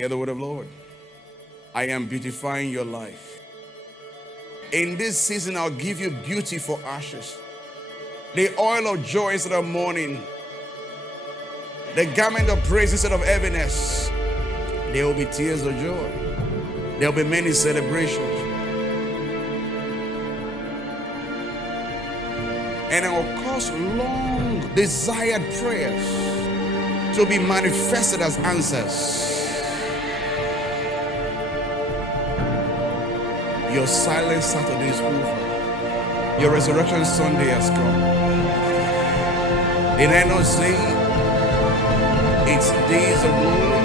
Hear the word of the Lord. I am beautifying your life. In this season, I'll give you beauty for ashes. The oil of joy instead of mourning. The garment of praise instead of heaviness. There will be tears of joy. There will be many celebrations. And it will cause long desired prayers to be manifested as answers. Your silent Saturday is over. Your resurrection Sunday has come. Did I not say it's days of glory?